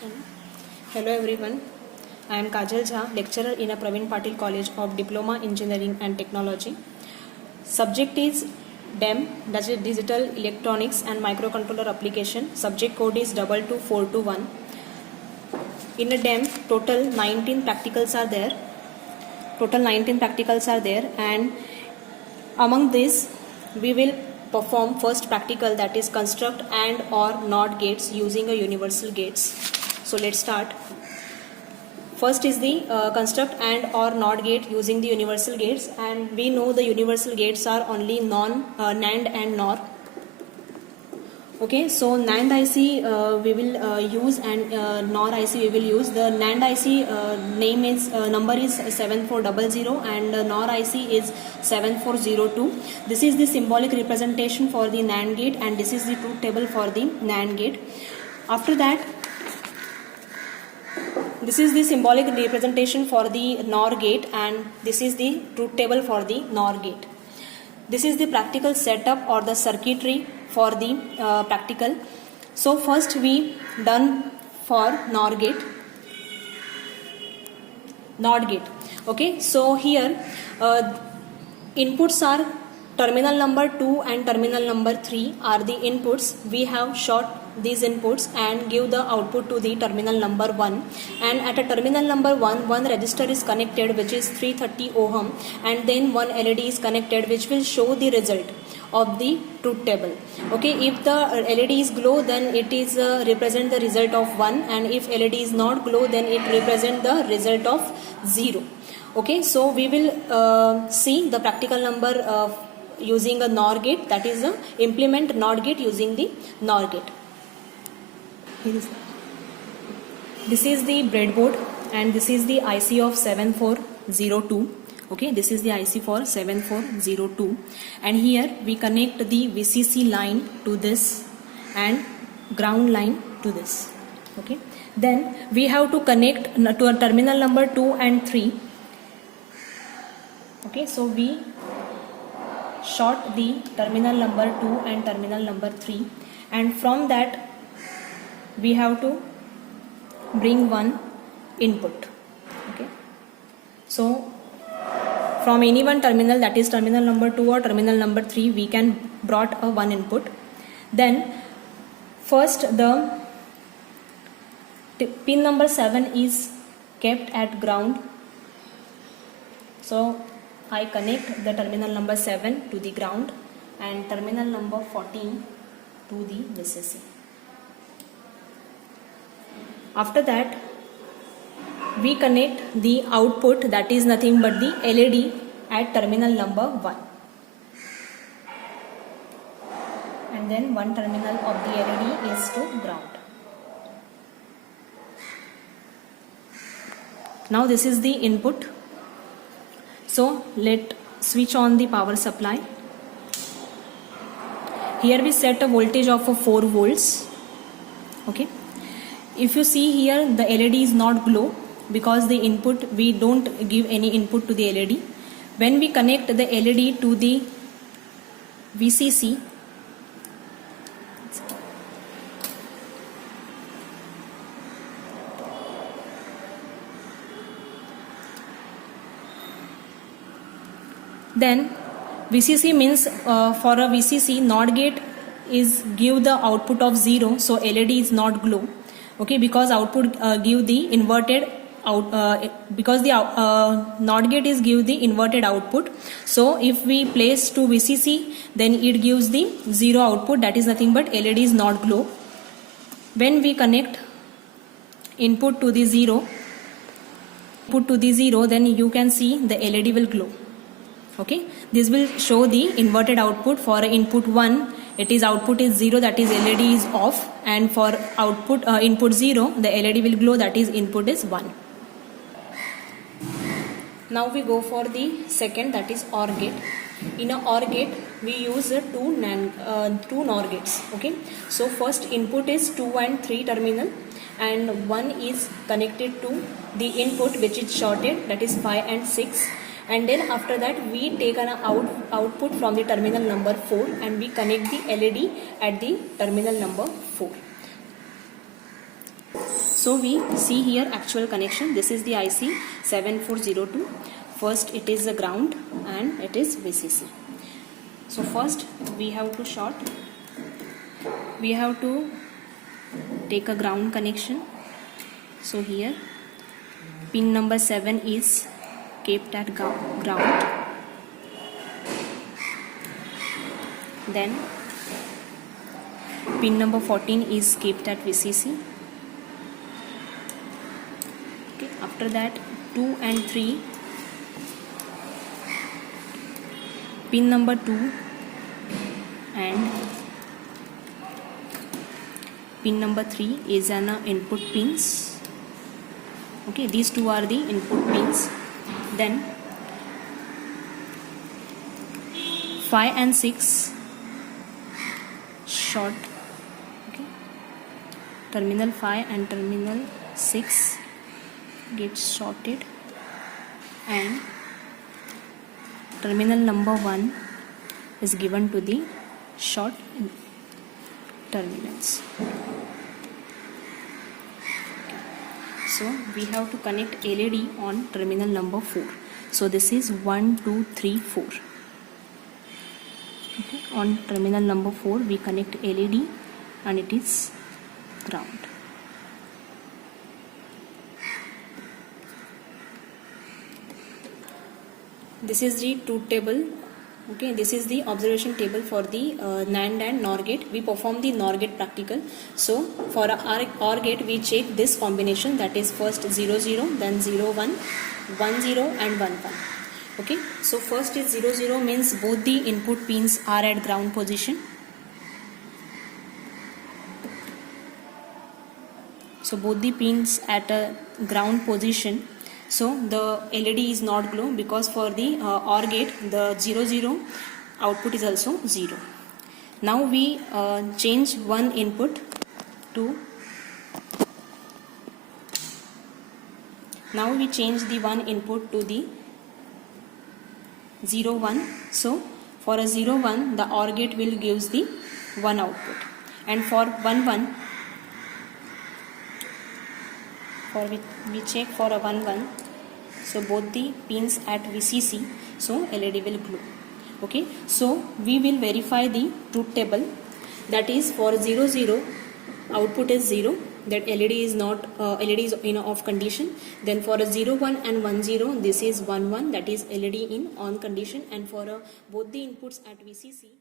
Hello everyone, I am Kajal Jha, lecturer in a Praveen Patil College of Diploma Engineering and Technology. Subject is DEM, that is Digital Electronics and Microcontroller Application. Subject code is 22421. In a DEM, total 19 practicals are there. And among these, we will perform first practical, that is construct and or NOT gates using a universal gates. So let's start. First is the construct and or NOT gate using the universal gates, and we know the universal gates are only NAND and NOR. Okay, so NAND IC we will use, and NOR IC we will use. The NAND IC number is 7400 and NOR IC is 7402. This is the symbolic representation for the NAND gate, and this is the truth table for the NAND gate. After that, this is the symbolic representation for the NOR gate, and this is the truth table for the NOR gate. This is the practical setup or the circuitry for the practical. So first we done for NOR gate. Okay, so here inputs are terminal number 2 and terminal number 3 are the inputs. We have short these inputs and give the output to the terminal number 1, and at a terminal number 1, one resistor is connected which is 330 ohm, and then one LED is connected which will show the result of the truth table. Okay, if the LED is glow, then it is represent the result of 1, and if LED is not glow, then it represent the result of 0. Okay, so we will see the practical number using a NOR gate, that is implement NOT gate using the NOR gate. This is the breadboard, and this is the IC of 7402. Okay, this is the IC for 7402, and here we connect the VCC line to this and ground line to this. Okay, then we have to connect to a terminal number 2 and 3. Okay, so we short the terminal number 2 and terminal number 3, and from that we have to bring one input. Okay, so from any one terminal, that is terminal number 2 or terminal number 3, we can brought a one input. Then first the pin number 7 is kept at ground, so I connect the terminal number 7 to the ground and terminal number 14 to the VCC. After that, we connect the output, that is nothing but the LED at terminal number 1, and then one terminal of the LED is to ground. Now this is the input. So let switch on the power supply. Here we set a voltage of 4 volts. Okay, if you see here, the LED is not glow because the input, we don't give any input to the LED. When we connect the LED to the VCC, then VCC means for a VCC, NOT gate is give the output of 0, so LED is not glow. Okay, because output give the inverted out, because the NOT gate is give the inverted output. So if we place to VCC, then it gives the 0 output, that is nothing but LED is not glow. When we connect input to the 0, then you can see the LED will glow. Okay, this will show the inverted output. For input 1, it is output is 0, that is LED is off, and for output input 0, the LED will glow, that is input is 1. Now we go for the second, that is OR gate. In a OR gate, we use two NOR gates. Okay, so first input is 2 and 3 terminal, and one is connected to the input which is shorted, that is 5 and 6. And then after that we take an output from the terminal number 4 and we connect the LED at the terminal number 4. So we see here actual connection. This is the IC 7402. First it is the ground and it is VCC. So first we have to short. We have to take a ground connection. So here pin number 7 is kept at ground. Then pin number 14 is kept at VCC. Okay, after that 2 and 3, pin number 2 and pin number 3 is an input pins. Okay, these two are the input pins. Then 5 and 6 short. Okay, terminal 5 and terminal 6 gets shorted, and terminal number 1 is given to the short terminals. So we have to connect LED on terminal number 4. So this is 1, 2, 3, 4. Okay. On terminal number 4 we connect LED and it is ground. This is the truth table. Okay, this is the observation table for the NAND and NOR gate. We perform the NOR gate practical. So for our OR gate we check this combination, that is first 0 0, then 0 1, 1 0 and 1 1. Okay, so first is 0 0 means both the input pins are at ground position. So both the pins at a ground position. So the LED is not glow, because for the OR gate the 0 0 output is also 0. Now we change one input to the 0 1. So for a 0 1 the OR gate will gives the 1 output, and for 1 1 we check for a 1 1. So both the pins at VCC, so LED will glow. Okay, so we will verify the truth table, that is for 0 0 output is 0, that LED is not LED is in off condition. Then for a 0 1 and 1 0 this is 1 1, that is LED in on condition, and for both the inputs at VCC